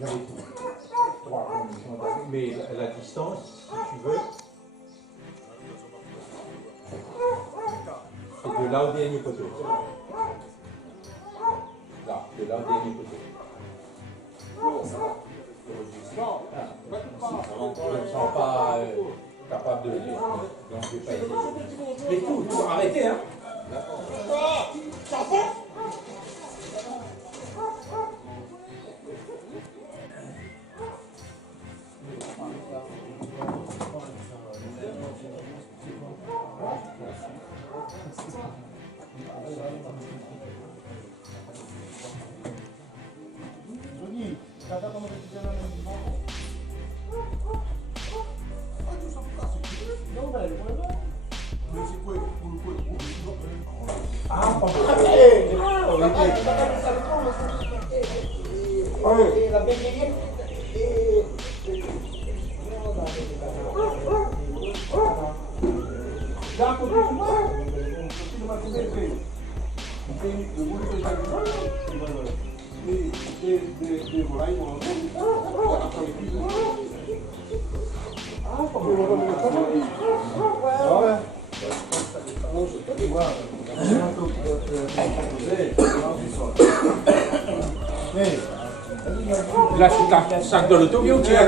J'avais trois conditions d'arrivée, mais la distance, si tu veux, c'est de là au dernier poteau. Là, de là au dernier poteau. Ça va. Je ne me sens pas capable de le dire. Donc je ne vais pas essayer. Mais tout, arrêtez, hein. Johnny, t'as comment tu fais la même chose? Non, mais c'est quoi? Ah, pas Là, je suis sac de l'auto, ou tu es à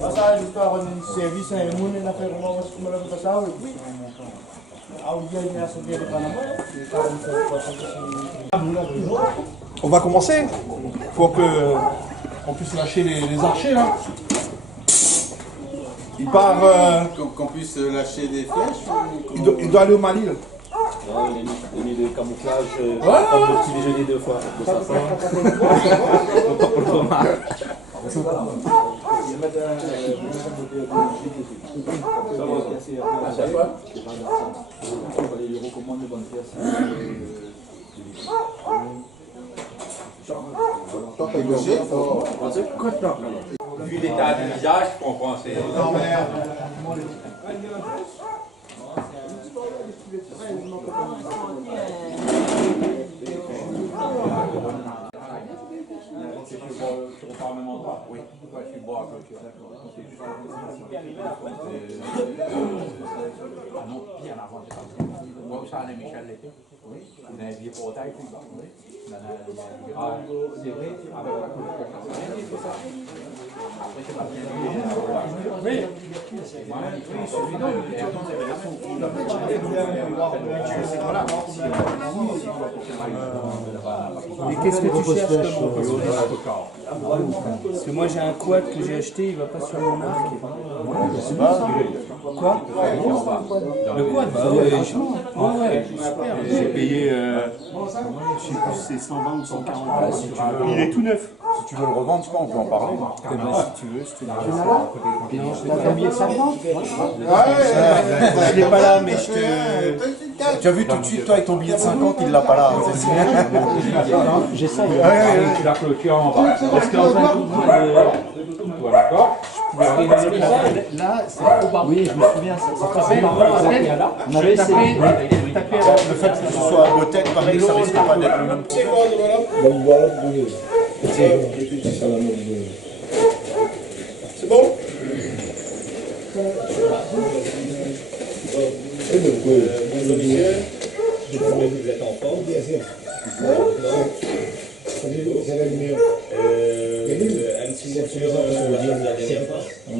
Sasa ilikuwa ni service ya imune na kwa mama siku mara kwa sawa au yeye ni asogea kwa mama On va commencer. Il faut qu'on puisse lâcher les archers là. Il part. Qu'on puisse lâcher des flèches ou... Il doit aller au Mali là. Non, il a mis le camouflage, comme le petit déjeuner 2 fois. De ça, pas pour le fromage. Vu l'état du visage, je comprends. Non, mais. Sur le parlementaire. Oui. Pourquoi je suis bois non, bien avant. Moi, ça allait Michel l'été. Oui. Il a un vieux portail, puis oui. C'est vrai, avec la après, c'est pas bien. Oui. Mais qu'est-ce que tu cherches comme Parce que moi j'ai un quad que j'ai acheté, il va pas sur mon arc. Quoi? Le quad? Bah ouais, ouais, super. J'ai payé, je sais plus, c'est 120 ou 140. Il est tout neuf. Si tu veux le revendre, on peut en parler. Eh ben, si tu veux, je te dis. Non, t'as mis 50? Je l'ai pas là, mais je te. Tu as vu tout de suite, toi, avec ton billet de 50, il l'a pas là. J'essaye. Tu la clôture en bas. Parce qu'en fait, D'accord. là, c'est probable. Oui, je me souviens, c'est très bien. On avait essayé de taper Le fait que ce soit à Botec, pareil, ça risque pas d'être le même problème. C'est bon? Bonjour monsieur, je crois que vous êtes en forme. Bien sûr. Un petit mot sur la dernière fois. On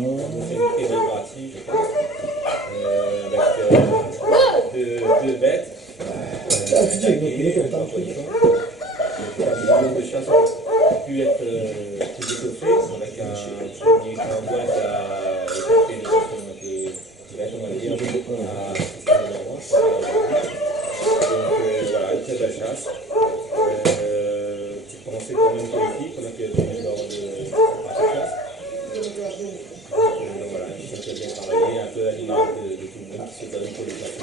fait une très belle partie, je pense. Avec deux bêtes. De chasse a pu être plus étoffé avec un premier convoi qui a étouffé de façon un peu directe, on va dire, à Système de l'Orange. Donc voilà, une très belle chasse. Tu pensais quand même politique pendant que tu es lors de cette chasse. Donc voilà, une chasse qui a bien travaillé, un peu à l'image de tout le monde qui se donne pour les chasser.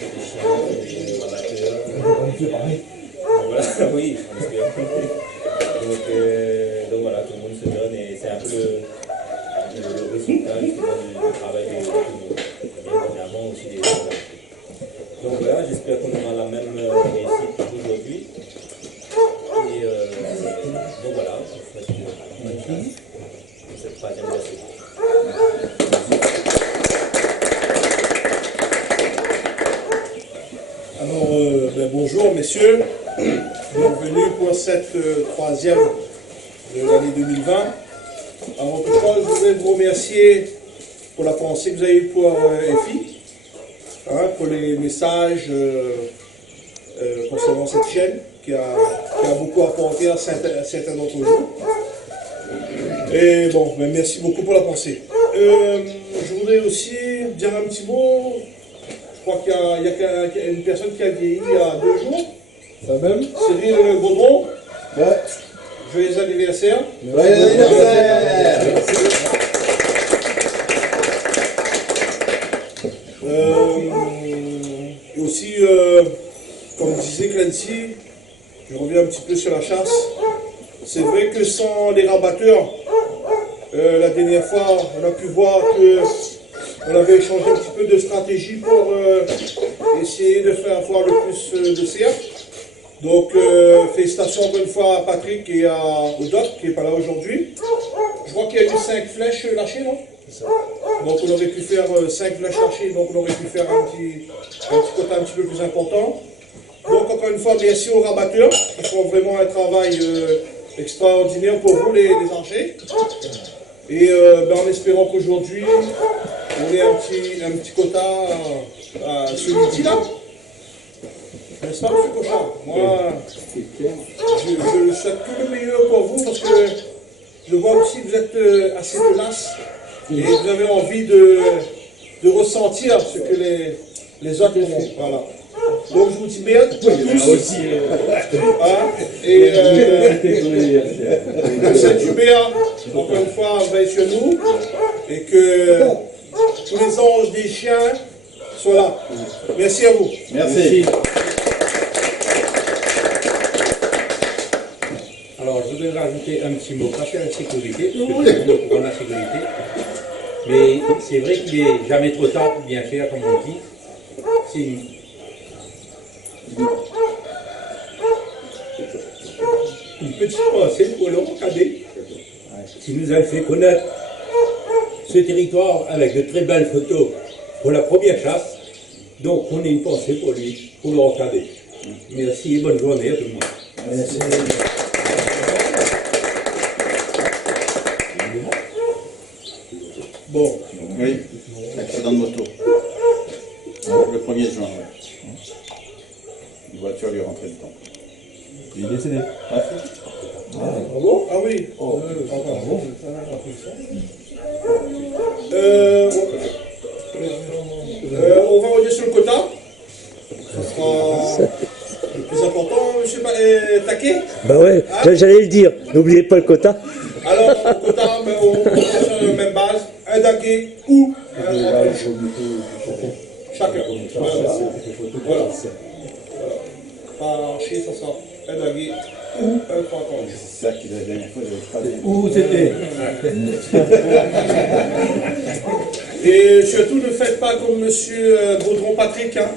Des chiens, des amateurs. Voilà, oui, on espère. Donc voilà, tout le monde se donne et c'est un peu le résultat justement du travail de tout le monde. Bien évidemment aussi des gens. Donc voilà, j'espère qu'on aura la même réussite aujourd'hui. Et cette troisième verset. Alors, bonjour messieurs, bienvenue pour cette troisième de l'année 2020. Avant toute chose, je voudrais vous remercier pour la pensée que vous avez eue pour EFI, pour les messages concernant cette chaîne qui a beaucoup apporté à certains d'entre vous. Et bon, merci beaucoup pour la pensée. Je voudrais aussi dire un petit mot. Je crois qu'il y a une personne qui a vieilli il y a 2 jours. Ça même. Cyril Gaudron. Ouais. Joyeux anniversaire. Joyeux anniversaire. Et aussi, comme disait Clancy, je reviens un petit peu sur la chasse. C'est vrai que sans les rabatteurs, la dernière fois, on a pu voir que on avait changé un petit peu de stratégie pour essayer de faire avoir le plus de cerfs. Donc, félicitations encore une fois à Patrick et au Doc qui n'est pas là aujourd'hui. Je crois qu'il y a eu 5 flèches lâchées, non? Donc, on aurait pu faire 5 flèches lâchées, donc on aurait pu faire un petit quota un petit peu plus important. Donc, encore une fois, merci aux rabatteurs qui font vraiment un travail extraordinaire pour vous, les archers. Et en espérant qu'aujourd'hui, on ait un petit quota à ce midi-là. N'est-ce pas, M. Cochard? Moi, je souhaite que le meilleur pour vous parce que je vois aussi que vous êtes assez tenace et vous avez envie de ressentir ce que les autres font. Voilà. Donc je vous dis merde pour tous. Et que cette Jubéa, encore une fois, veille sur nous et que tous les anges des chiens soient là. Merci à vous. Merci. Alors, je voudrais rajouter un petit mot, pas sur la sécurité, parce que tout le monde est au courant de la sécurité, mais c'est vrai qu'il n'est jamais trop tard pour bien faire, comme on dit. C'est une petite pensée pour Laurent Cadet, qui nous a fait connaître ce territoire avec de très belles photos pour la première chasse. Donc, on a une pensée pour lui, pour Laurent Cadet. Merci et bonne journée à tout le monde. Merci. Bon. Oui, accident de moto. Le 1er juin, oui. Une voiture lui est rentrée dedans. Il est décédé. Ah oui. On va revenir sur le quota. Ça sera le plus important, monsieur Taquet. Bah ouais, j'allais le dire, n'oubliez pas le quota. Alors, au quota, on est sur la même base, un taquet ou un chacun. Voilà. Par archer, ça sera un daguet ou un fantange. C'est ça qui la dernière fois, j'avais pas dit. Où c'était? Et surtout, ne faites pas comme monsieur Baudron Patrick. Hein.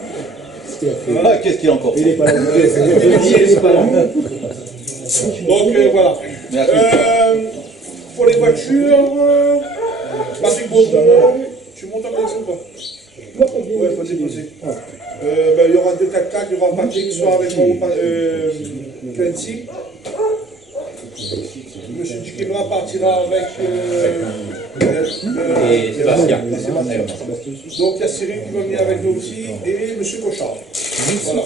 Ah, qu'est-ce qu'il a encore fait? Donc voilà. Pour les voitures, Patrick Baudron, tu montes en place ou pas? Ouais, faut déposer. Il y aura 2 4x4, il y aura Patrick, soit avec moi Clancy. Monsieur Dukemra partira avec Et Sébastien. Donc il y a Cyril qui va venir avec nous aussi et monsieur Cochard. Voilà.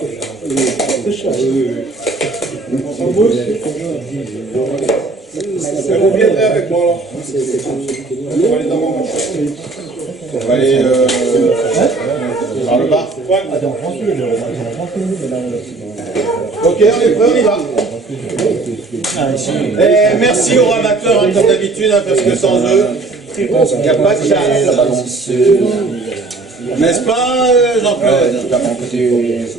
Vous viendrez avec moi là. On va aller dans ma voiture. On va aller par le bas. Ouais. Ok, on est prêt, on y va. Et merci aux rabatteurs, comme d'habitude, parce que sans eux, il n'y a pas de chasse. N'est-ce pas, Jean-Claude?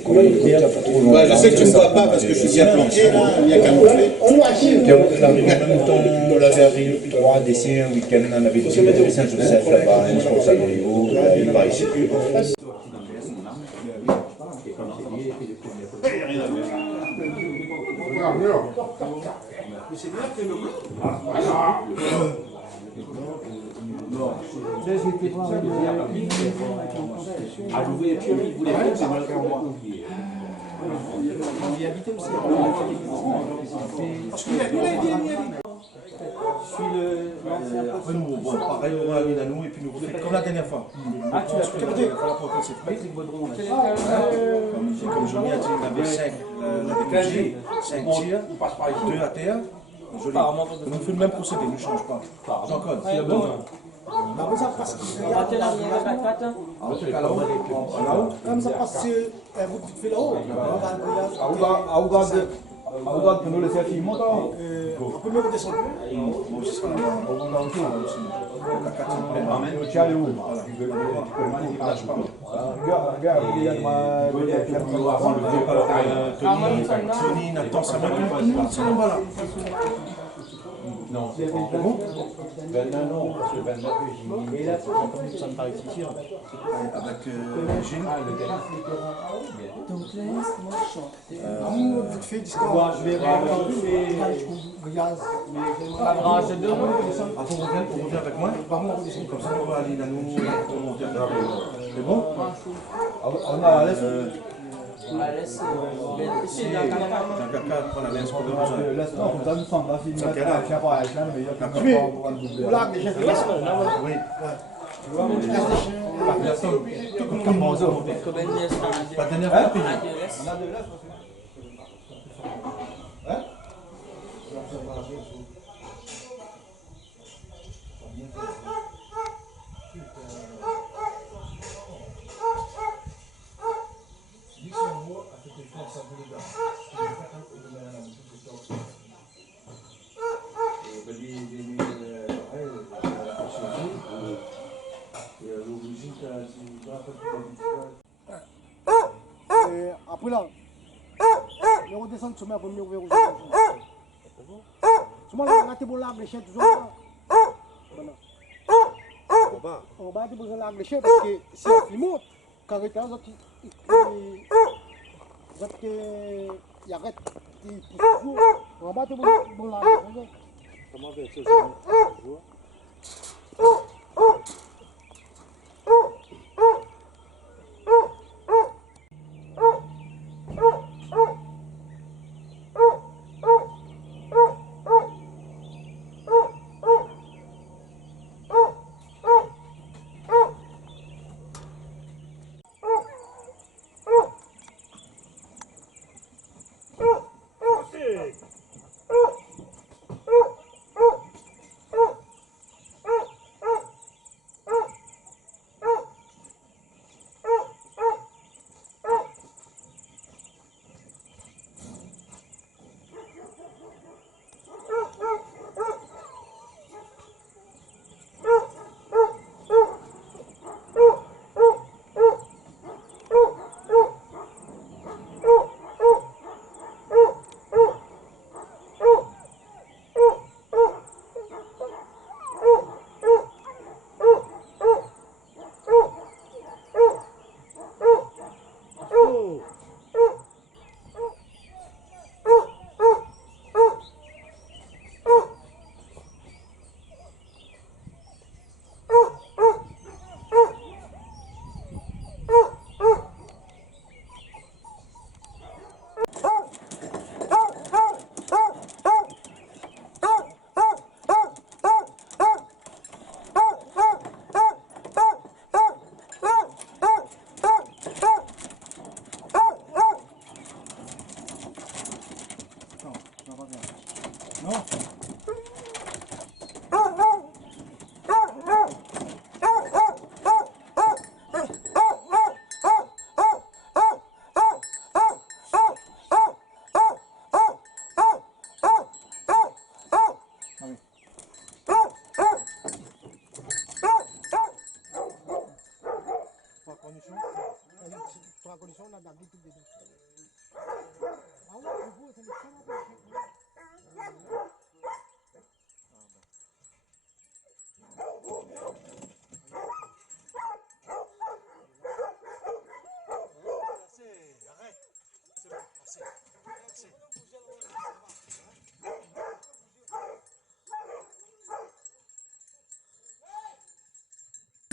Ouais, je sais que tu ne me vois pas parce que je suis bien planqué, là, il n'y a qu'à montrer. On l'avait arrivé 3 décès un week-end, on avait dit de Saint-Joseph là-bas, je pense à Loriot, il va ici. Ah, vous voulez plus vous voulez plus, c'est mal qu'un mois. On y habite aussi. Après nous, bon, pareil, on va aller à nous et puis nous refait comme la dernière fois. Ah, tu l'as fait la dernière fois. Comme Johnny a dit, il avait 5 tirs, 2 à terre. Joli. On fait le même procédé, ne change pas. Jean-Claude, s'il y a besoin. Comme ça passe, vous vite fait là-haut. Aouda, tu nous laisses la fille monter. On peut mieux redescendre. Tu es allé où? Tony, Nathan, ça va tout le monde, c'est là. Non, c'est bon. 29 non, parce que 29 j'ai là, ça me paraît ici. Avec Gilles. Donc laisse-moi chanter. Vite fait, discours. Je vais regarde. Après, on revient avec moi. Comme ça, on va aller là, nous, on monte. C'est bon? On a laissé. On la laisse. Si quelqu'un prend la laisse pour le besoin. L'instant, vous avez sans la fille, je sais pas, mais il y a quelqu'un Là, mais j'ai fait la semaine. Oui. tout comme le monde. La dernière fois, payé. On a de l'as. Hein? Après là, je redescends de chemin pour mieux ouvrir aux gens. Je m'en ai raté pour l'arbre, les chiens, toujours là. On va te poser l'arbre, les chiens, parce que si on monte, quand il arrête, il pousse toujours. On va te poser l'arbre. Comment faire ça?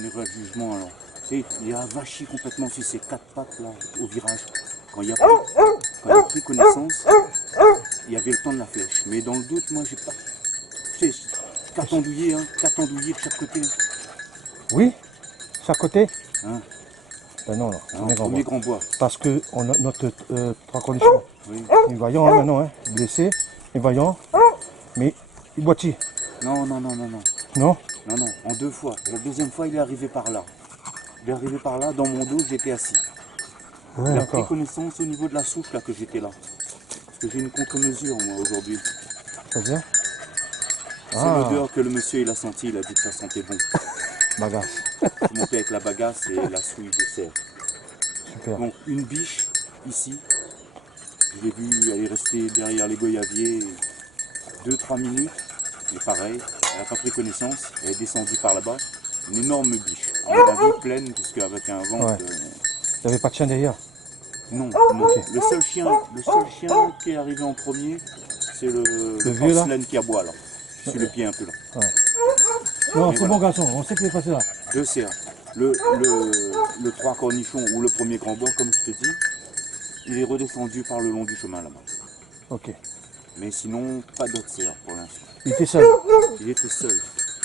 verras le jugement alors. Tu sais, il a avachi complètement sur ses 4 pattes là, au virage. Quand il a pris connaissance, il y avait le temps de la flèche. Mais dans le doute, moi j'ai pas. Tu sais, 4 andouillés, hein, 4 andouillés de chaque côté. Oui, chaque côté. Hein? Ben non, non, premier grand bois. Parce que on a notre 3 conditions. Oui. Il est vaillant hein, maintenant, hein, blessé, il est vaillant, mais il boitille. Non. Non? Non, en 2 fois. La deuxième fois, il est arrivé par là. Il est arrivé par là, dans mon dos, j'étais assis. Ouais, il a pris connaissance au niveau de la souche là que j'étais là. Parce que j'ai une contre-mesure moi aujourd'hui. C'est-à-dire? C'est l'odeur que le monsieur il a senti, il a dit que ça sentait bon. Bagasse. Je suis monté avec la bagasse et la souille de cerf. Super. Donc une biche ici, je l'ai vue, elle est restée derrière les goyaviers 2-3 minutes, mais pareil, elle n'a pas pris connaissance, elle est descendue par là-bas, une énorme biche. À mon avis pleine, parce qu'avec un vent. Ouais. Il n'y avait pas de chien derrière? Non. Le seul chien qui est arrivé en premier, c'est le vieux là porcelaine qui aboie là, sur le pied un peu là. Ouais. Non, Mais c'est voilà. bon garçon, on sait qu'il est passé là. 2 cerfs. Le 3 cornichons ou le premier grand bois, comme je te dis, il est redescendu par le long du chemin là-bas. Ok. Mais sinon, pas d'autres cerfs pour l'instant. Il était seul? Il était seul.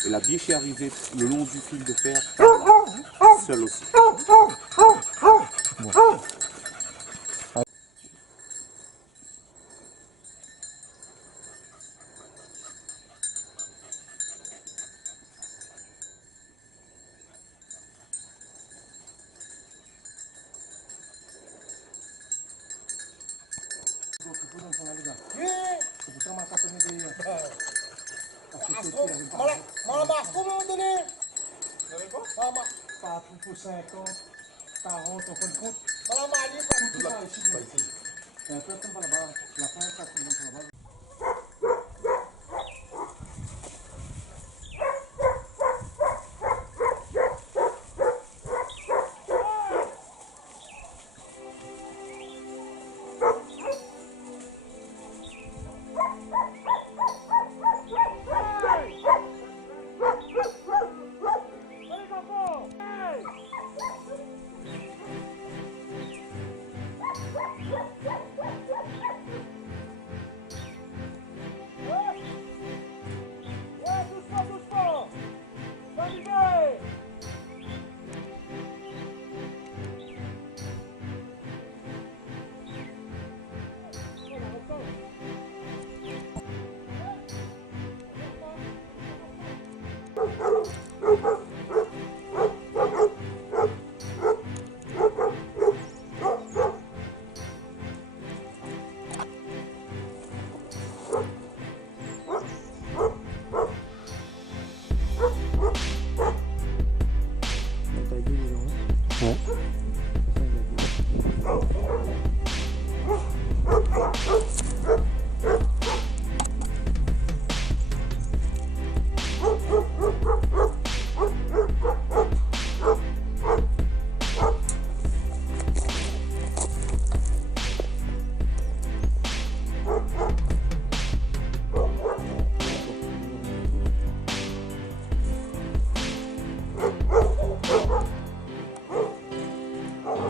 Et la biche est arrivée le long du fil de fer, par là, seul aussi. Bon. Pas pour 50, 40, on fait le compte. Un peu comme là-bas, la fin, ça comme là-bas.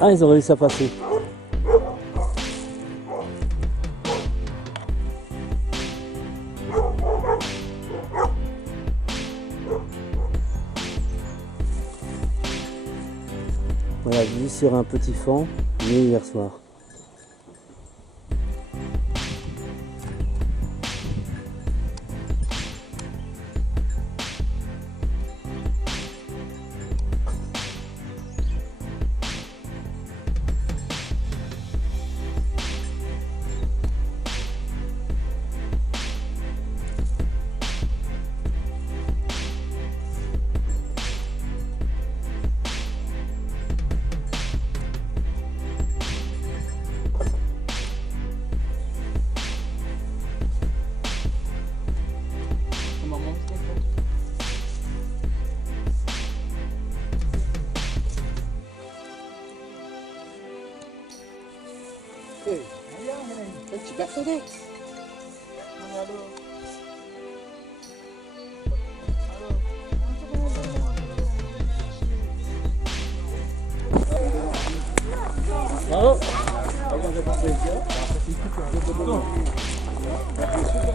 Ah, ils ont réussi à passer. Voilà, vue sur un petit fond, né hier soir. Petit Mercedes.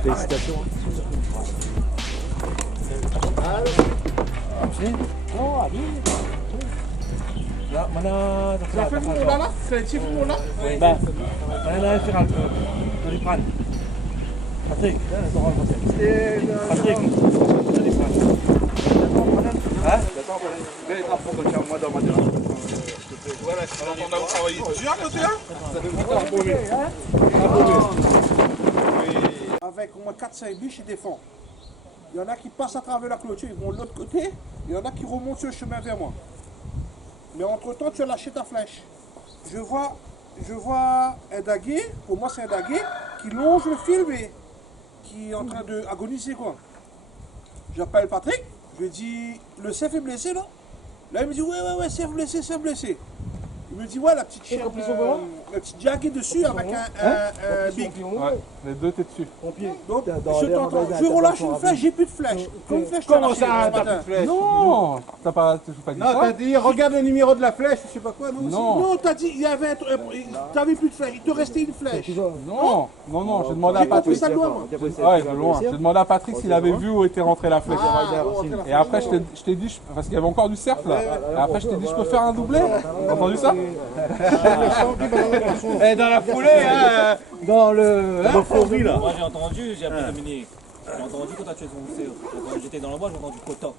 Félicitations. Non, allez. Là, mana Ça fait tout le monde là? C'est tout le monde là? Oui. Mana faire un Doliprane. Patrick, Patrick. Hein? Voilà, on a travaillé. Tu as noté là? Avec au moins 4-5 biches, ils défendent. Il y en a qui passent à travers la clôture, ils vont de l'autre côté. Il y en a qui remontent sur le chemin vers moi. Mais entre-temps, tu as lâché ta flèche. Je vois un daguet, pour moi c'est un daguet, qui longe le fil et qui est en train d'agoniser quoi. J'appelle Patrick, je lui dis, le chef est blessé non? Là il me dit, ouais, chef blessé. Il me dit, ouais, la petite chaîne, la petite jaguet dessus avec un big. Ouais, les deux t'es dessus. Donc, je relâche une flèche, j'ai plus de flèche. Une flèche, comment ça, t'as plus de flèche? Non, t'as pas dit ça. Non, t'as dit, regarde le numéro de la flèche, je sais pas quoi, non? Non, t'as dit, il y avait t'avais plus de flèche, il te restait une flèche. Non, j'ai demandé à Patrick. J'ai compris ça de loin, moi. Ouais, de loin. J'ai demandé à Patrick s'il avait vu où était rentrée la flèche. Et après, je t'ai dit, parce qu'il y avait encore du cerf là. Et après, je t'ai dit, je peux faire un doublé. T'as entendu ça? Et dans la foulée, hein, dans le. Moi j'ai entendu, j'ai appelé Dominique. J'ai entendu quand tu as tué son CEO. J'étais dans le bois, j'ai entendu Kotok.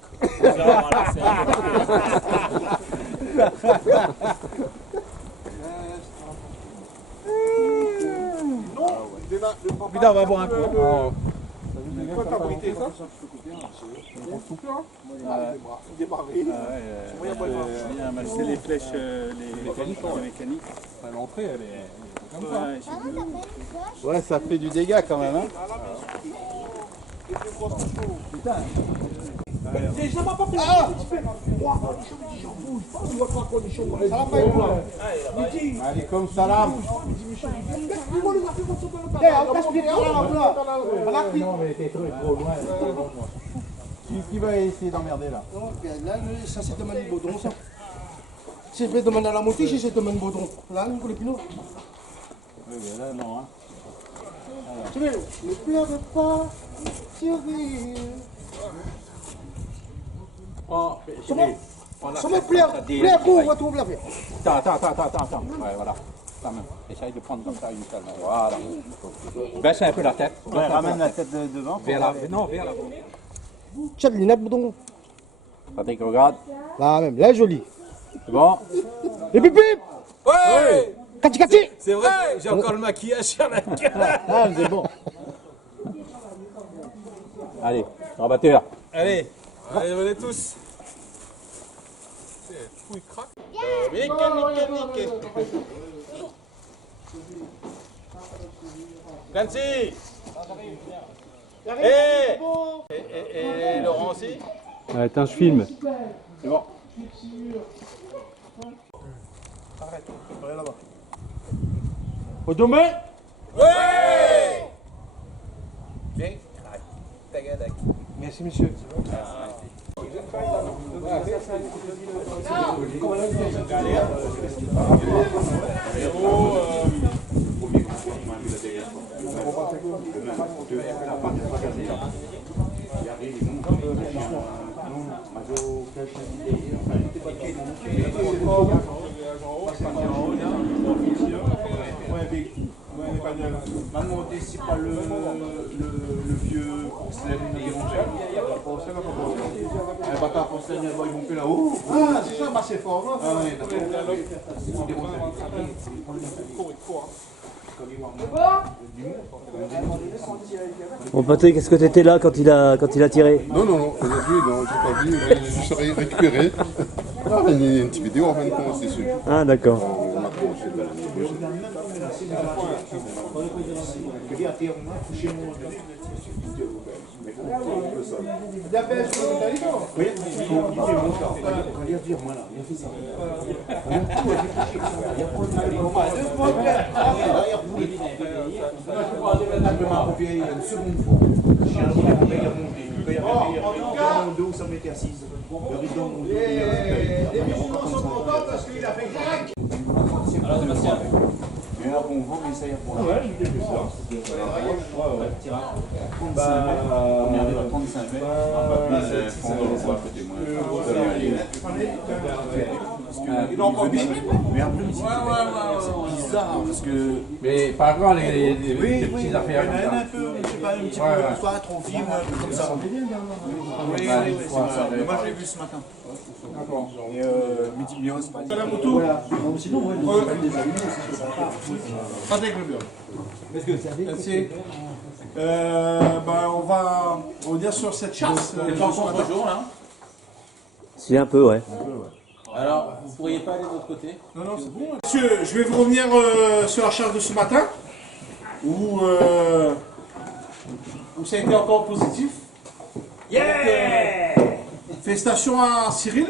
Putain, on va boire un coup. Quoi t'as brité ça? C'est les flèches mécaniques. L'entrée, elle est comme ça. Ouais, ça fait du dégât quand même. Hein. Putain. Ça va pas faire. Allez, comme salam. Non, mais t'es trop loin. Qui va essayer d'emmerder là? Là, ça c'est demander le baudron, ça. Si je vais demander à la moitié, j'essaie de demander le baudron. Là, nous, les pinots. Oui, mais là, non. Hein. Tu veux, ne pleure pas, Cyril. Ça me plaît pour, on va trouver la paix. Attends. Ouais, voilà. Quand même. Essaye de prendre comme ça une seule main. Voilà. Baisse un peu la tête. Ouais, ramène la tête devant. Vers l'avant. Non, vers l'avant. Tiens, les lunettes, baudron. Patrick, regarde. Là même, là, joli. C'est bon? Et pip pip. Ouais! Kati. C'est vrai, j'ai encore le maquillage sur la gueule. Ah, c'est bon. Allez, rabatteur. Allez, venez tous. Fou, il craque. Nickel. Clancy. Et Laurent aussi. Ouais, attends, je filme. C'est bon. Arrête, là-bas. Au domaine. Ouais. Bien. Merci, monsieur. Maman, c'est pas le vieux porcelaine éventuel. Un bâtard porcelaine, ils vont plus là-haut. Ah, c'est ça, bah c'est fort. Ah oui, d'accord. Bon, Patrick, est-ce que tu étais là quand il a tiré? Non, aujourd'hui, non, j'ai pas vu, je serai récupéré. Ah, il y a une petite vidéo en fin de compte, c'est sûr. Ah, d'accord. Les musulmans sont contents parce qu'il a fait grec. Alors Sébastien, un bon veau, mais ça y est pour la. Ouais, j'ai vu ça. On y arrive à 35 mètres. Il est encore bien. Mais un peu Ouais. Bizarre, parce que. Mais par exemple, les petites affaires. Il y en a un peu, je sais pas, un petit peu, soit trop vive, comme ça. Oui, moi je l'ai vu ce matin. D'accord. Midi Mios, c'est pas la moto. Voilà. Sinon, ouais, Patrick Le Bien. Merci. On va revenir sur cette chasse. Il est encore trop jour là. Si, un peu, ouais. Alors, vous pourriez pas aller de l'autre côté? Non, non, c'est bon. Monsieur, je vais vous revenir sur la chasse de ce matin, où ça a été encore positif. Yeah! Donc, félicitations à Cyril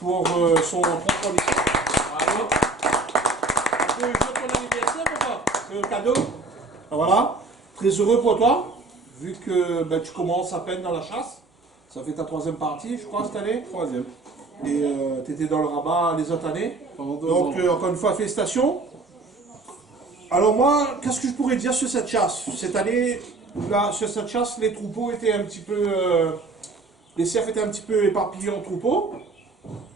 pour son contrôle. Bravo. On peut jouer ton anniversaire ou pas? C'est un cadeau. Voilà. Très heureux pour toi, vu que tu commences à peine dans la chasse. Ça fait ta 3e partie, je crois, cette année. 3e. Et tu étais dans le rabat les autres années. Donc, encore une fois, félicitations. Alors moi, qu'est-ce que je pourrais dire sur cette chasse? Cette année, là, sur cette chasse, les troupeaux étaient un petit peu... les cerfs étaient un petit peu éparpillés en troupeaux.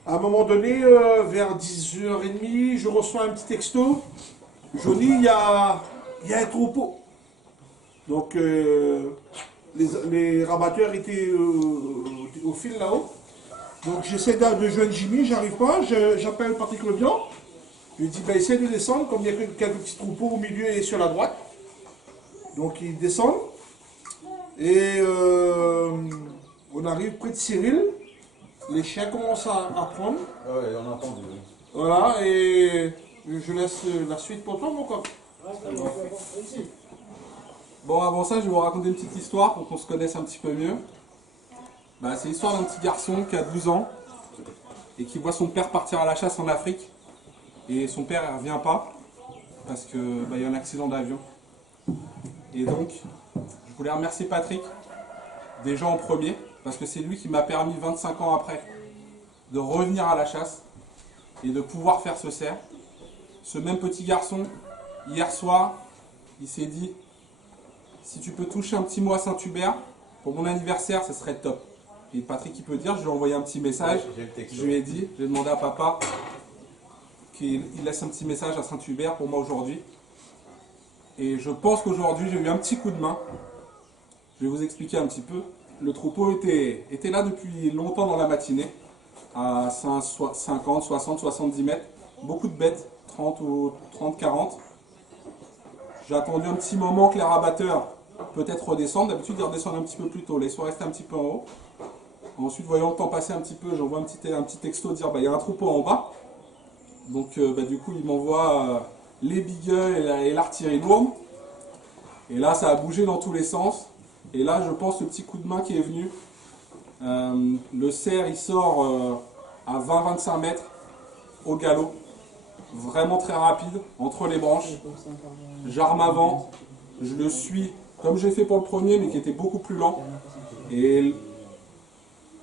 À un moment donné, vers 10h30, je reçois un petit texto. Johnny, il y a un troupeau. Donc, les rabatteurs étaient au fil là-haut. Donc j'essaie de joindre Jimmy, j'arrive pas, j'appelle Patrick Le Bien. Je lui dis, essaie de descendre, comme il y a quelques petits troupeaux au milieu et sur la droite. Donc ils descendent. Et on arrive près de Cyril. Les chiens commencent à prendre. Ouais, on a entendu. Voilà, et je laisse la suite pour toi, mon coq. Bon, avant ça, je vais vous raconter une petite histoire pour qu'on se connaisse un petit peu mieux. C'est l'histoire d'un petit garçon qui a 12 ans et qui voit son père partir à la chasse en Afrique. Et son père ne revient pas parce qu'il y a un accident d'avion. Et donc, je voulais remercier Patrick, déjà en premier, parce que c'est lui qui m'a permis 25 ans après de revenir à la chasse et de pouvoir faire ce cerf. Ce même petit garçon, hier soir, il s'est dit, si tu peux toucher un petit mot à Saint-Hubert, pour mon anniversaire, ce serait top. Et Patrick, il peut dire, je lui ai envoyé un petit message, je lui ai dit, j'ai demandé à papa qu'il laisse un petit message à Saint-Hubert pour moi aujourd'hui. Et je pense qu'aujourd'hui, j'ai eu un petit coup de main. Je vais vous expliquer un petit peu. Le troupeau était là depuis longtemps dans la matinée, à 50, 60, 70 mètres. Beaucoup de bêtes, 30 ou 30, 40. J'ai attendu un petit moment que les rabatteurs peut-être redescendent. D'habitude, ils redescendent un petit peu plus tôt. Les soirs restent un petit peu en haut. Ensuite, voyant le temps passer un petit peu, j'envoie un petit texto dire il y a un troupeau en bas. Donc, du coup, il m'envoie les bigueux et l'artillerie lourde. Et là, ça a bougé dans tous les sens. Et là, je pense le petit coup de main qui est venu. Le cerf, il sort à 20-25 mètres au galop. Vraiment très rapide, entre les branches. J'arme avant, je le suis comme j'ai fait pour le premier, mais qui était beaucoup plus lent. Et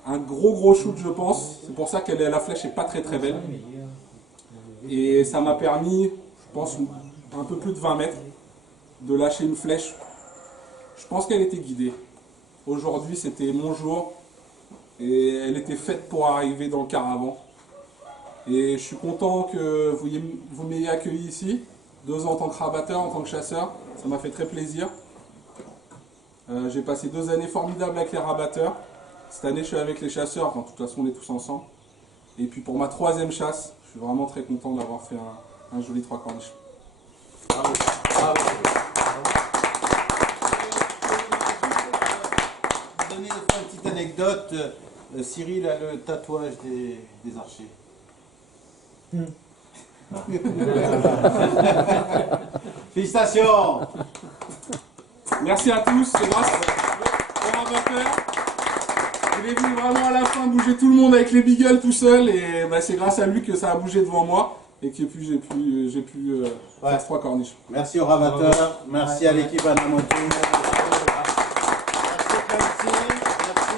un gros shoot, je pense. C'est pour ça que la flèche n'est pas très belle. Et ça m'a permis, je pense, un peu plus de 20 mètres, de lâcher une flèche. Je pense qu'elle était guidée. Aujourd'hui, c'était mon jour. Et elle était faite pour arriver dans le Caravan. Et je suis content que vous m'ayez accueilli ici. 2 ans en tant que rabatteur, en tant que chasseur. Ça m'a fait très plaisir. J'ai passé 2 années formidables avec les rabatteurs. Cette année, je suis avec les chasseurs. Enfin, de toute façon, on est tous ensemble. Et puis pour ma 3e chasse, je suis vraiment très content d'avoir fait un joli 3 corniches. Bravo. Bravo. Je vais donner une petite anecdote. Cyril a le tatouage des archers. Félicitations. Merci à tous, c'est grâce au rabatteur. Il est venu vraiment à la fin bouger tout le monde avec les beagles tout seul et c'est grâce à lui que ça a bougé devant moi et que j'ai pu faire 3 corniches. Merci au rabatteur, merci à l'équipe Anamoto. Merci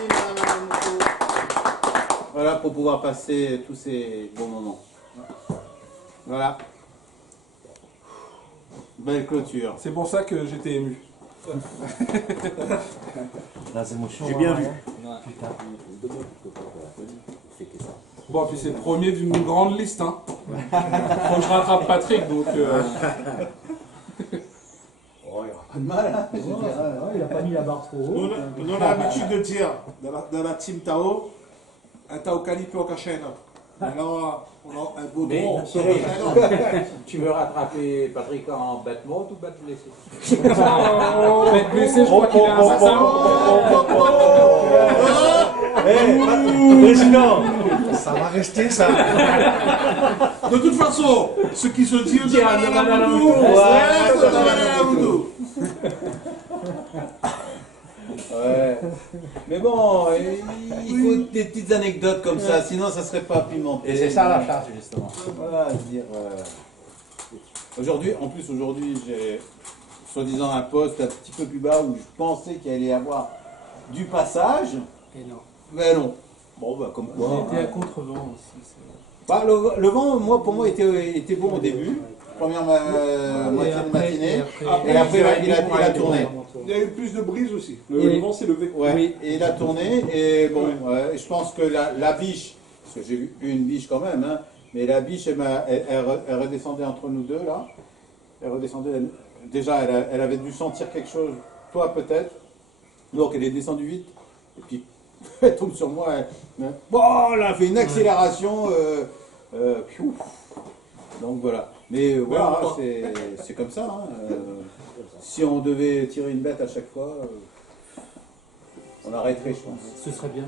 Madame Anamoto. Voilà pour pouvoir passer tous ces bons moments. Voilà. Belle clôture. C'est pour ça que j'étais ému. Là, c'est mon chiant. J'ai bien vu. Putain. Bon, puis c'est le premier d'une grande liste. Hein. Faut que je rattrape Patrick, donc... Oh, il n'y aura pas de mal. Hein, il n'a pas mis la barre trop haut. Nous, on a l'habitude de dire, dans la team Tao, un Tao Calipe au Cachena. Mais là, on a un beau drone. Tu veux rattraper Patrick en bête morte ou bête blessée? Bête blessée, je crois qu'il est assassin. Président, ça va rester ça. De toute façon, ce qui se dit au Ouais. Mais bon, il faut des petites anecdotes comme ça, sinon ça serait pas pimenté. Et c'est ça la chasse, justement. Voilà, dire. Aujourd'hui, j'ai soi-disant un poste un petit peu plus bas où je pensais qu'il allait y avoir du passage. Et non. Mais non. Bon, bah, comme quoi. On était à contre-vent aussi. Bah, le vent, pour moi, était bon au début. Première moitié de matinée. Et après, il a tourné. Il y a eu plus de brise aussi. Le vent s'est levé. Ouais, et il a tourné. Et bon, je pense que la biche, parce que j'ai eu une biche quand même, hein, mais la biche, elle redescendait entre nous deux, là. Elle redescendait. Déjà, elle avait dû sentir quelque chose, toi peut-être. Donc, elle est descendue vite. Et puis, elle tombe sur moi. Bon, elle a fait une accélération. Donc voilà. Mais voilà, c'est comme ça. Hein. Si on devait tirer une bête à chaque fois, on arrêterait, je pense. Ce serait bien.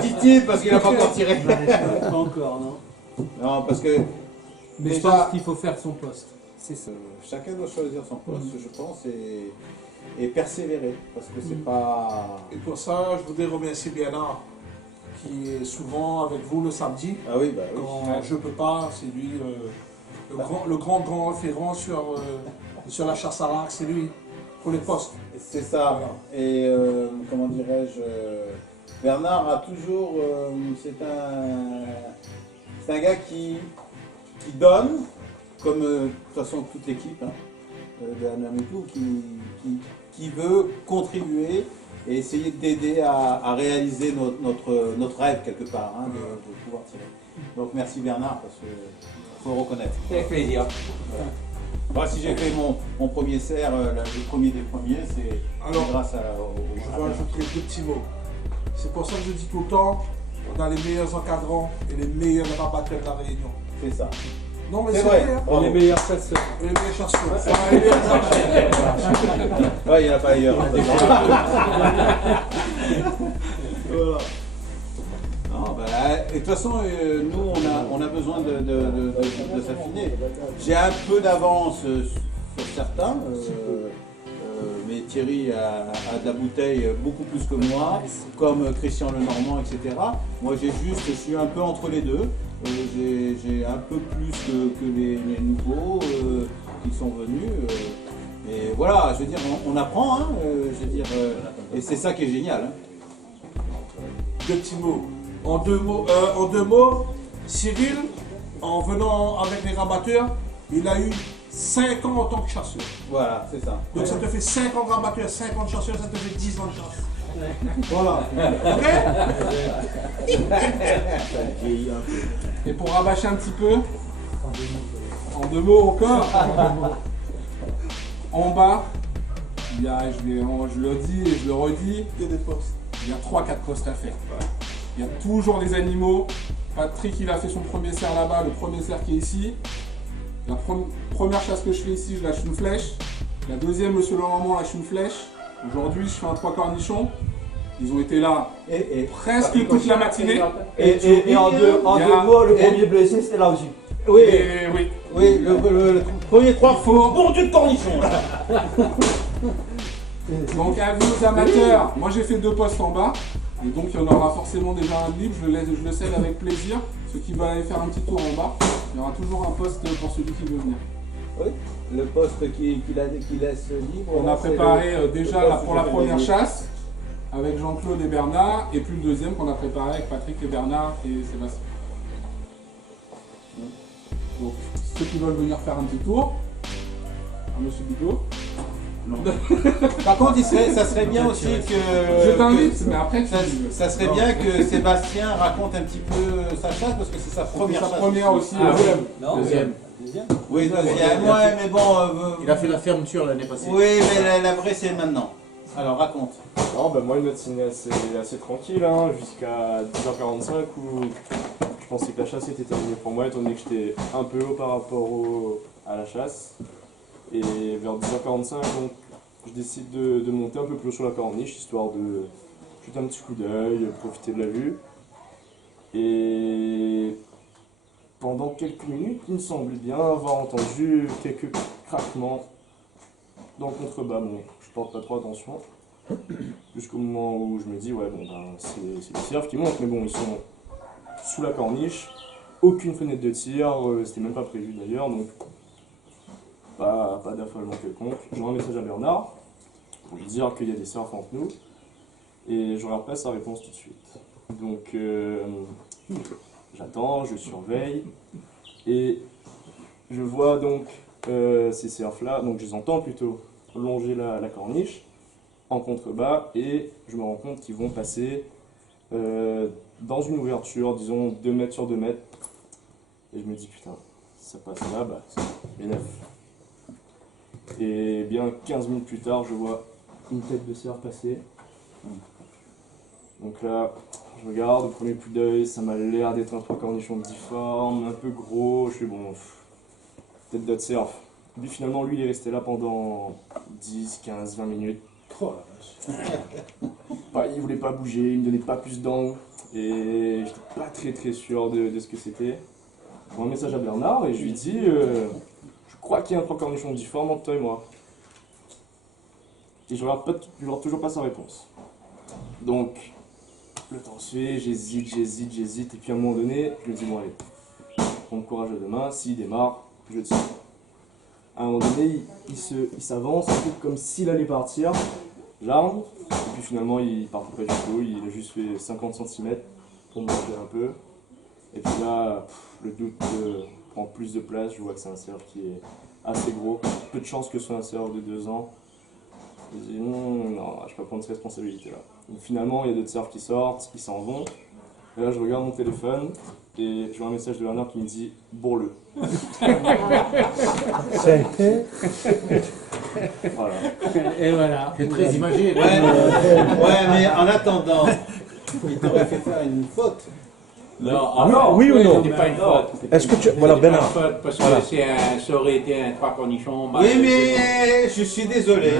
Dit-il parce qu'il n'a pas encore tiré. Pas encore, non. Non, parce que. Mais je pense qu'il faut faire son poste. C'est ça. Chacun doit choisir son poste, je pense, et persévérer. Parce que c'est pas. Et pour ça, je voudrais remercier Bernard, qui est souvent avec vous le samedi. Ah oui, bah oui. Quand je peux pas, c'est lui le grand référent sur la chasse à l'arc, c'est lui, pour les postes. C'est ça. Et comment dirais-je, Bernard a toujours. C'est un gars qui donne, comme de toute façon toute l'équipe de Anamutu, qui veut contribuer et essayer d'aider à réaliser notre rêve quelque part, hein, de pouvoir tirer. Donc merci Bernard, parce qu'il faut le reconnaître. Avec plaisir. Moi, si j'ai fait mon premier cerf, le premier des premiers, c'est grâce à... Je vais ajouter deux petits mots. C'est pour ça que je dis tout le temps, on a les meilleurs encadrants et les meilleurs rabatteurs de la Réunion. C'est ça. Non, mais c'est vrai. Hein. On est les meilleurs chasseurs. Et les meilleurs chasseurs. Les meilleurs chasseurs. Ouais, il n'y en a pas ailleurs. Voilà. Non, bah, et de toute façon, nous, on a besoin de s'affiner. J'ai un peu d'avance sur certains, mais Thierry a de la bouteille beaucoup plus que moi, comme Christian Lenormand, etc. Moi, je suis un peu entre les deux. J'ai un peu plus que les nouveaux qui sont venus. Et voilà, je veux dire, on apprend, hein, je veux dire, et c'est ça qui est génial. Hein. Deux petits mots. En deux mots, Cyril, en venant avec les rabatteurs, il a eu 5 ans en tant que chasseur. Voilà, c'est ça. Donc ça te fait 5 ans de rabatteur, 5 ans de chasseur, ça te fait 10 ans de chasse. Voilà. Et pour rabâcher un petit peu, en deux mots encore, en bas, il y a, je le dis et je le redis, il y a des postes. Il y a 3-4 postes à faire. Il y a toujours des animaux. Patrick, il a fait son premier cerf là-bas, le premier cerf qui est ici. La première chasse que je fais ici, je lâche une flèche. La deuxième, monsieur Lenormand lâche une flèche. Aujourd'hui, je fais un 3 cornichons. Ils ont été là presque toute la matinée. Et en deux mots, le premier blessé, c'était là aussi. Oui, oui. Le premier 3 pour du cornichon. Donc avis aux amateurs, moi j'ai fait 2 postes en bas. Et donc il y en aura forcément déjà un de libre, je le cède avec plaisir. Ceux qui veulent aller faire un petit tour en bas, il y aura toujours un poste pour celui qui veut venir. Oui, le poste qui laisse libre. On a préparé déjà pour la première chasse avec Jean-Claude et Bernard, et puis le deuxième qu'on a préparé avec Patrick et Bernard et Sébastien. Donc ceux qui veulent venir faire un petit tour, Monsieur Bigot. Par contre, ça serait bien aussi que... Je t'invite, mais après ça serait bien que Sébastien raconte un petit peu sa chasse, parce que c'est sa première chasse. Sa première aussi, Deuxième. Oui, deuxième. Ouais, mais bon... Il a fait la fermeture l'année passée. Oui, mais la vraie, c'est maintenant. Alors, raconte. Non, bah moi, une matinée assez tranquille, hein, jusqu'à 10h45 où je pensais que la chasse était terminée pour moi, étant donné que j'étais un peu haut par rapport à la chasse. Et vers 10h45, donc, je décide de monter un peu plus haut sur la corniche, histoire de jeter un petit coup d'œil, profiter de la vue. Et pendant quelques minutes, il me semble bien avoir entendu quelques craquements dans le contrebas. Bon, je porte pas trop attention, jusqu'au moment où je me dis, ouais, bon, ben, c'est les cerfs qui montent, mais bon, ils sont sous la corniche, aucune fenêtre de tir, c'était même pas prévu d'ailleurs, donc pas d'affolement quelconque. J'envoie un message à Bernard pour lui dire qu'il y a des cerfs entre nous et je leur passe sa réponse tout de suite. Donc j'attends, je surveille et je vois donc ces cerfs là, donc je les entends plutôt longer la corniche en contrebas et je me rends compte qu'ils vont passer dans une ouverture, disons 2 mètres sur 2 mètres et je me dis putain, ça passe là, bah c'est bénef. Et bien 15 minutes plus tard, je vois une tête de cerf passer. Donc là, je regarde, au premier coup d'œil, ça m'a l'air d'être un cornichon difforme, un peu gros. Je suis bon, tête de cerf. Puis finalement, lui, il est resté là pendant 10, 15, 20 minutes. Oh la vache. Il voulait pas bouger, il me donnait pas plus d'angle. Et j'étais pas très sûr de ce que c'était. Je envoie un message à Bernard et je lui dis... Je crois qu'il y a un cornichon difforme entre toi et moi. Et je regarde toujours pas sa réponse. Donc, le temps se fait, j'hésite, et puis à un moment donné, je me dis, bon allez, je prends le courage à deux mains, s'il démarre, je tire. À un moment donné, il s'avance, un peu comme s'il allait partir, j'arme, et puis finalement, il part pas du tout, il a juste fait 50 cm pour me monter un peu. Et puis là, le doute prend plus de place, je vois que c'est un cerf qui est assez gros, peu de chance que ce soit un cerf de 2 ans. Je me dis non, je peux pas prendre cette responsabilité là. Donc finalement, il y a d'autres cerfs qui sortent, qui s'en vont. Et là, je regarde mon téléphone et je vois un message de Bernard qui me dit bourre-le. Voilà. Et voilà. C'est très imagé. Ouais, mais en attendant, il t'aurait fait faire une faute. Non, oui ou non? C'est pas une faute. Est-ce que tu... Voilà, Bernard. Parce que ça aurait été un 3 cornichons. Oui, mais je suis désolé.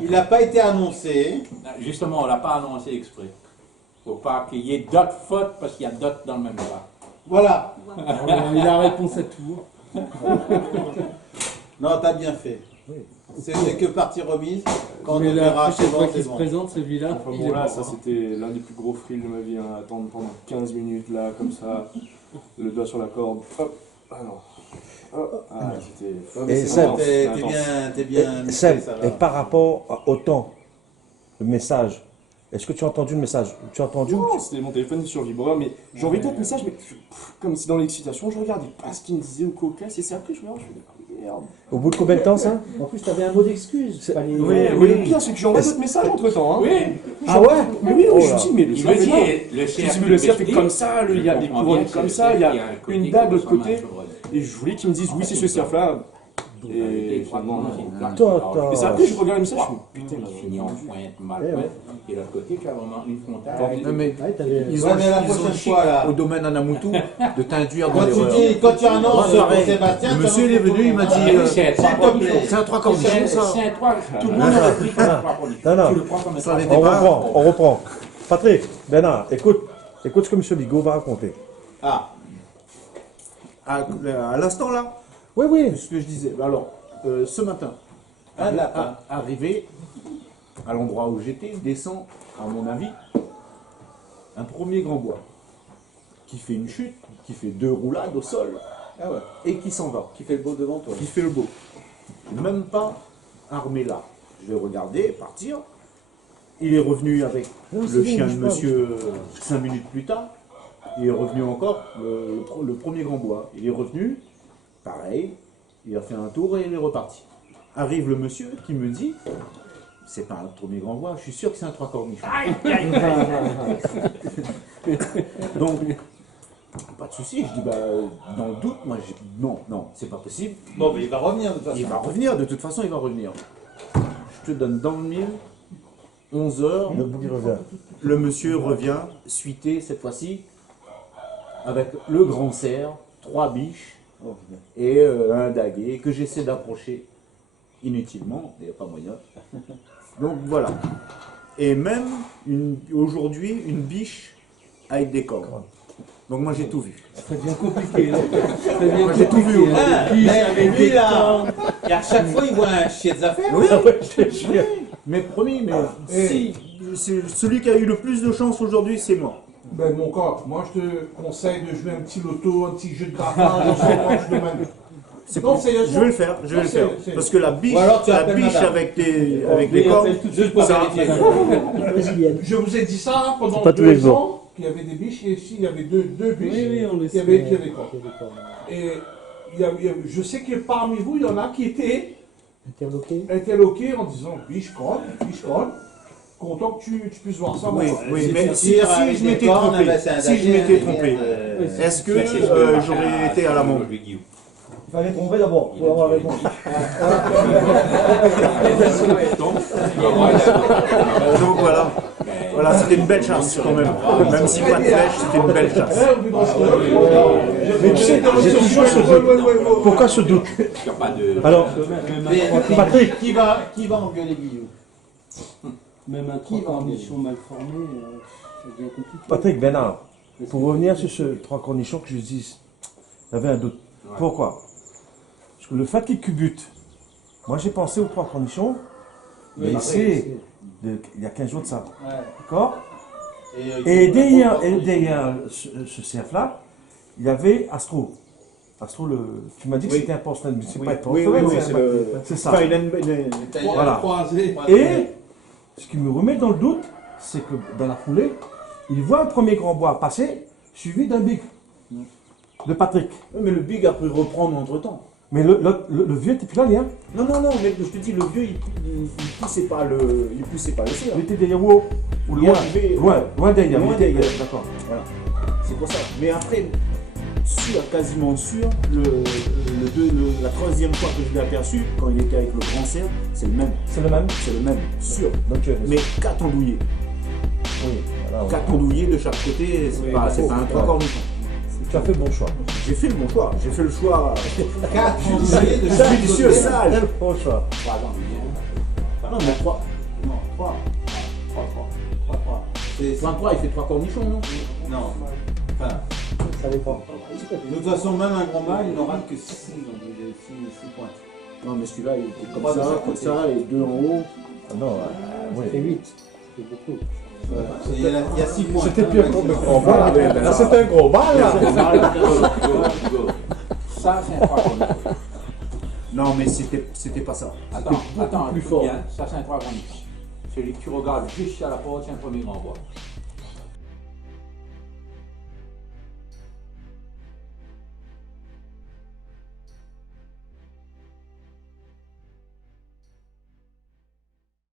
Il n'a pas été annoncé. Justement, on ne l'a pas annoncé exprès. Il ne faut pas qu'il y ait d'autres fautes parce qu'il y a d'autres dans le même cas. Voilà. Il a la réponse à tout. Non, t'as bien fait. C'est que partie remise. Quand mais on la verra, prochaine fois bon, qu'il se présente, celui-là, Enfin, il bon, est là, mort, ça hein. c'était l'un des plus gros frills de ma vie, hein, attendre pendant 15 minutes là, comme ça, le doigt sur la corde, hop, ah non, hop, ah, c'était... Et Seb, t'es bien Seb, ça va. et par rapport au temps, le message, est-ce que tu as entendu le message? Tu as entendu? Non, c'était mon téléphone sur vibreur, mais j'ai envoyé d'autres messages, mais comme si dans l'excitation, je regardais pas ce qu'il me disait ou quoi, et c'est après je regarde, je fais merde. Au bout de combien de temps ça? En plus, tu avais un mot d'excuse. Oui, le pire c'est que j'ai envoyé d'autres messages entre temps. Hein. Oui. Ah ouais? Mais oui, Oh je là. me dis, mais le cerf est le cerf est comme ça, il y a des couronnes comme ça, il y a une dague de l'autre côté. Et je voulais qu'ils me disent, oui, c'est ce cerf-là. Et finalement, non. Et c'est après que je regarde le message, je me dis, putain, fini en pointe, mal faite. Et l'autre côté, tu as vraiment une frontale. Non, mais Ils ont la prochaine fois là. au domaine Anamutu de t'induire dans Quand l'erreur. quand tu annonces Sébastien, Le monsieur il est venu, il m'a dit C'est c'est un 3 cornichons ça. C'est un 3. Tout le monde a pris comme un 3 cornichons. Non, Tu le prends comme un 3 on reprend. Patrick, Bernard, écoute ce que M. Bigot va raconter. Ah. À l'instant là? Oui. Ce que je disais. Alors, ce matin, arrivé à l'endroit où j'étais, descend, à mon avis, un premier grand bois qui fait une chute, qui fait 2 roulades au sol et qui s'en va. Qui fait le beau devant toi. Qui fait le beau. Même pas armé là. Je vais regarder, partir. Il est revenu avec le chien de monsieur 5 minutes plus tard. Il est revenu encore, le premier grand bois. Il est revenu, pareil, il a fait un tour et il est reparti. arrive le monsieur qui me dit, c'est pas un premier grand bois, je suis sûr que c'est un 3 cornichons. Donc, pas de souci, je dis, bah, dans le doute, moi, non, c'est pas possible. Bon, mais il va revenir de toute façon. Il va revenir, de toute façon, il va revenir. Je te donne dans le mille, 11 heures, le monsieur revient, suité cette fois-ci, avec le grand cerf, 3 biches et un daguet que j'essaie d'approcher inutilement, il n'y a pas moyen. Donc voilà. Et même aujourd'hui, une biche avec des cornes. Donc moi j'ai tout vu. Ça devient compliqué. Moi j'ai tout vu. Mais lui là, et à chaque fois il voit un chien des affaires. Oui, mais promis, mais si celui qui a eu le plus de chance aujourd'hui, c'est moi. Ben mon gars, moi je te conseille de jouer un petit loto, un petit jeu de grappin, on s'en branche de même. C'est bon, je vais le faire, parce que la biche, avec les cornes, ça... Je vous ai dit ça pendant pas tous les 2 jours. ans, qu'il y avait des biches, et ici il y avait deux biches qui avaient cornes. Et je sais que parmi vous, il y en a qui étaient interloqués en disant biche, corne, content que tu puisses voir ça. Oui, mais si je m'étais trompé, est-ce que j'aurais été à la mort? Il fallait tromper d'abord pour avoir la réponse. Donc voilà. Voilà, c'était une belle chasse quand même. Même si pas de flèche, c'était une belle chasse. Mais tu sais, j'ai toujours ce doute. Pourquoi ce doute? Alors, Patrick, qui va engueuler Guillaume? Même un 3 cornichons mal formé, ça devient compliqué. Patrick Bénard, pour revenir sur ce 3 cornichons que je dis, j'avais un doute. Pourquoi? Parce que le fait qu'il cubute, moi j'ai pensé aux 3 cornichons, mais il y a 15 jours de ça. D'accord? Et derrière ce cerf-là, il y avait Astro. Astro, tu m'as dit que c'était un porcelain, mais c'est pas un porcelain, c'est ça. Voilà. Et ce qui me remet dans le doute, c'est que dans la foulée, il voit un premier grand bois passer, suivi d'un big de Patrick. Mais le big a pu reprendre entre temps. Mais le vieux n'était plus là, hein? Non, mais je te dis, le vieux, il poussait pas le cerf. Il était derrière ou loin derrière. D'accord. Voilà. C'est pour ça. Mais après, quasiment sûr, la 3e fois que je l'ai aperçu, quand il était avec le grand cerf, c'est le même. C'est le même? C'est le même, sûr. Donc, mais 4 andouillés. Oui. Voilà, 4 andouillés de chaque côté, c'est pas un 3 cornichons. Tu as fait le bon choix. J'ai fait le bon choix. J'ai fait le choix. 4 andouillés de chaque judicieux, sage. Le bon choix. 3 andouillés. Non, mais 3. Non, 3. 3, il fait 3 cornichons, non? Non. Enfin, ça dépend. De toute façon, même un grand mâle, il n'aura que 6 points. Non, mais celui-là, il était comme ça, et 2 en haut. Ah non, Ça fait 8. C'est beaucoup. Il y a 6 points. C'était plus un gros bal. Là, c'était un gros bal. Ça, c'est un 3 cornichons. Non, mais c'était pas ça. Attends, plus fort. Ça, c'est un 3 cornichons. Celui que tu regardes juste à la porte, c'est un premier grand bois.